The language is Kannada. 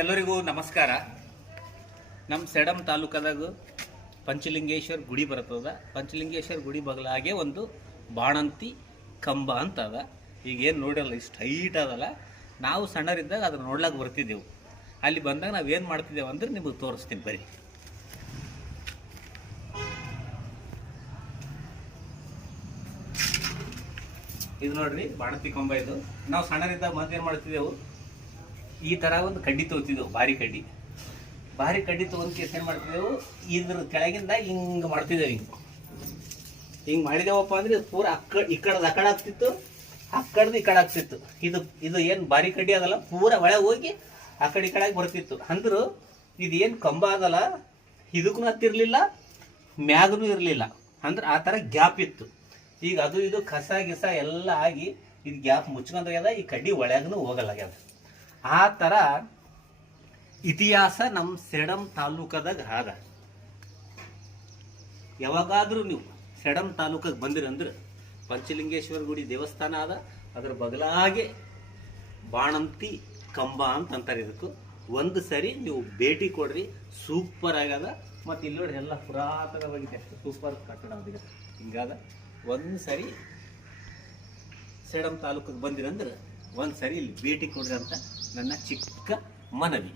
ಎಲ್ಲರಿಗೂ ನಮಸ್ಕಾರ. ನಮ್ಮ ಸೆಡಮ್ ತಾಲೂಕದಾಗ ಪಂಚಲಿಂಗೇಶ್ವರ ಗುಡಿ ಬರ್ತದ. ಪಂಚಲಿಂಗೇಶ್ವರ ಗುಡಿ ಬಗಲಾಗೆ ಒಂದು ಬಾಣಂತಿ ಕಂಬ ಅಂತ ಅದ. ಈಗೇನು ನೋಡಲ್ಲ, ಇಷ್ಟು ಹೈಟ್ ಅದಲ್ಲ. ನಾವು ಸಣ್ಣರಿದ್ದಾಗ ಅದನ್ನು ನೋಡ್ಲಾಕ ಬರ್ತಿದ್ದೆವು. ಅಲ್ಲಿ ಬಂದಾಗ ನಾವೇನು ಮಾಡ್ತಿದ್ದೇವೆ ಅಂದ್ರೆ ನಿಮಗೆ ತೋರಿಸ್ತೀನಿ ಬರೀ. ಇದು ನೋಡ್ರಿ ಬಾಣಂತಿ ಕಂಬ. ಇದು ನಾವು ಸಣ್ಣರಿದ್ದಾಗ ಮತ್ತೇನು ಮಾಡ್ತಿದ್ದೆವು, ಈ ಥರ ಒಂದು ಕಡ್ಡಿ ತಗೋತಿದ್ದೆವು, ಭಾರಿ ಕಡ್ಡಿ ತೊಗೊಂಡು ಕೇಸ್ ಏನು ಮಾಡ್ತಿದ್ದೆವು, ಇದ್ರ ಕೆಳಗಿಂದ ಹಿಂಗೆ ಮಾಡ್ತಿದ್ದೆವು. ಹಿಂಗೆ ಮಾಡಿದೆವಪ್ಪ ಅಂದ್ರೆ ಪೂರ ಈ ಕಡೆ ಆಗ್ತಿತ್ತು, ಆ ಕಡೆ ಆಗ್ತಿತ್ತು. ಇದು ಏನು ಭಾರಿ ಕಡ್ಡಿ ಅದಲ್ಲ, ಪೂರ ಒಳಗೆ ಹೋಗಿ ಆ ಕಡೆ ಬರ್ತಿತ್ತು. ಅಂದ್ರು ಇದು ಏನು ಕಂಬ ಅದಲ್ಲ, ಇದಕ್ಕೂ ಹತ್ತಿರಲಿಲ್ಲ, ಮ್ಯಾಗನೂ ಇರಲಿಲ್ಲ. ಅಂದ್ರೆ ಆ ಥರ ಗ್ಯಾಪ್ ಇತ್ತು. ಈಗ ಅದು ಇದು ಕಸ ಗಿಸ ಎಲ್ಲ ಆಗಿ ಇದು ಗ್ಯಾಪ್ ಮುಚ್ಕೊಂಡಾಗ್ಯದ. ಈ ಕಡ್ಡಿ ಒಳಗೂ ಹೋಗಲ್ಲಾಗ್ಯದ. ಆ ಥರ ಇತಿಹಾಸ ನಮ್ಮ ಸೆಡಮ್ ತಾಲೂಕದಾಗ ಆದ. ಯಾವಾಗಾದ್ರೂ ನೀವು ಸೆಡಮ್ ತಾಲೂಕಕ್ಕೆ ಬಂದಿರಂದ್ರೆ ಪಂಚಲಿಂಗೇಶ್ವರ ಗುಡಿ ದೇವಸ್ಥಾನ ಅದ, ಅದರ ಬಗಲಾಗೆ ಬಾಣಂತಿ ಕಂಬ ಅಂತಾರೆ. ಇದಕ್ಕೂ ಒಂದು ಸರಿ ನೀವು ಭೇಟಿ ಕೊಡ್ರಿ, ಸೂಪರ್ ಆಗ್ಯದ. ಮತ್ತು ಇಲ್ಲಿ ನೋಡಿ ಎಲ್ಲ ಪುರಾತನವಾಗಿದೆ, ಎಷ್ಟು ಸೂಪರ್ ಕಟ್ಟಡ ಅದಿದೆ. ಹಿಂಗಾದ ಒಂದು ಸರಿ ಸೆಡಮ್ ತಾಲೂಕಿಗೆ ಬಂದಿರಂದ್ರೆ ಒಂದು ಸರಿ ಇಲ್ಲಿ ಭೇಟಿ ಕೊಡ್ರಿ ಅಂತ ನನ್ನ ಚಿಕ್ಕ ಮನವಿ.